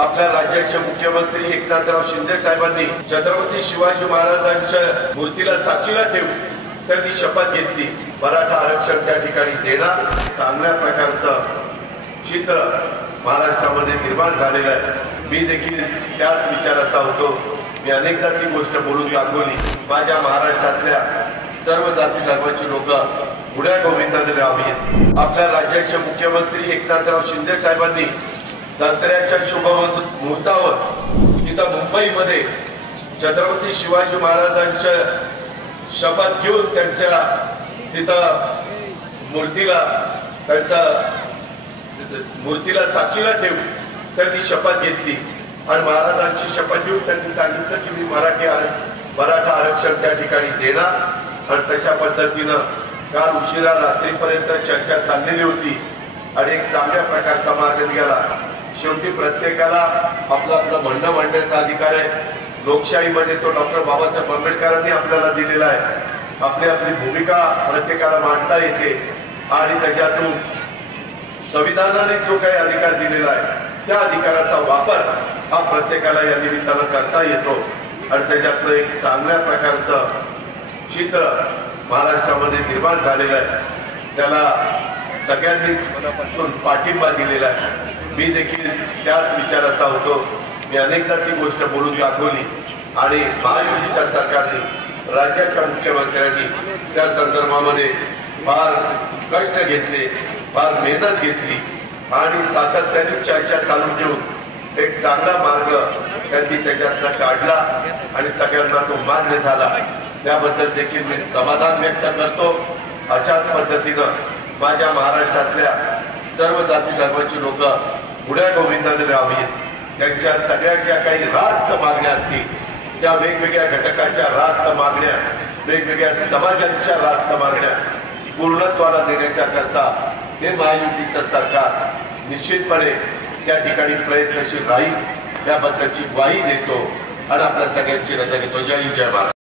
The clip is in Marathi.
आपल्या राज्याचे मुख्यमंत्री एकनाथराव शिंदे साहेबांनी छत्रपती शिवाजी महाराजांच्या मूर्तीला साक्षीला ठेवून त्यांनी शपथ घेतली। मराठा आरक्षण त्या ठिकाणी देणार चांगल्या प्रकारचं चित्र महाराष्ट्रामध्ये निर्माण झालेलं आहे। मी देखील त्याच विचाराचा होतो। मी अनेकदा ती गोष्ट बोलून दाखवली। माझ्या महाराष्ट्रातल्या सर्व जाती धर्माची लोक पुढ्या गोविंदाने राहावीत। आपल्या राज्याचे मुख्यमंत्री एकनाथराव शिंदे साहेबांनी दसऱ्याच्या शुभ मुहूर्तावर तिथं मुंबईमध्ये छत्रपती शिवाजी महाराजांच्या शपथ घेऊन त्यांच्या तिथं मूर्तीला साक्षीला ठेवून त्यांनी शपथ घेतली आणि महाराजांची शपथ घेऊन त्यांनी सांगितलं की मी मराठा आरक्षण त्या ठिकाणी देणार। आणि तशा पद्धतीनं काल उशिरा रात्रीपर्यंत चर्चा चाललेली होती आणि एक चांगल्या प्रकारचा मार्ग निघाला। शेवटी प्रत्येकाला आपलं आपलं म्हणणं मांडण्याचा अधिकार आहे। लोकशाहीमध्ये तो डॉक्टर बाबासाहेब आंबेडकरांनी आपल्याला दिलेला आहे। आपली आपली भूमिका प्रत्येकाला मांडता येते आणि त्याच्यातून संविधानाने जो काही अधिकार दिलेला आहे त्या अधिकाराचा वापर हा प्रत्येकाला या निमित्तानं करता येतो आणि त्याच्यातलं एक चांगल्या प्रकारचं चित्र महाराष्ट्रामध्ये निर्माण झालेलं आहे। त्याला सगळ्यांनी मनापासून पाठिंबा दिलेला आहे। मी देखील त्याच विचाराचा होतो। मी अनेकदा ती गोष्ट बोलून दाखवली आणि महायुतीच्या सरकारने राज्याच्या मुख्यमंत्र्यांनी त्या संदर्भामध्ये फार कष्ट घेतले, फार मेहनत घेतली आणि सातत्याने चर्चा चालू ठेवून एक चांगला मार्ग त्यांनी त्याच्यातनं काढला आणि सगळ्यांना तो मान्य झाला। त्याबद्दल देखील मी समाधान व्यक्त करतो। अशाच पद्धतीनं माझ्या महाराष्ट्रातल्या सर्व जाती धर्माची लोक पुढ्या गोविंदाने राहावीत। त्यांच्या सगळ्या ज्या काही रास्त मागण्या असतील त्या वेगवेगळ्या घटकाच्या रास्त मागण्या, वेगवेगळ्या समाजांच्या रास्त मागण्या पूर्णत्वाला देण्याच्या करता हे महायुतीचं सरकार निश्चितपणे त्या ठिकाणी प्रयत्नशील राहील याबद्दलची ग्वाही देतो आणि आपल्या सगळ्यांची रजा घेतो। जय हिंद, जय महाराष्ट्र।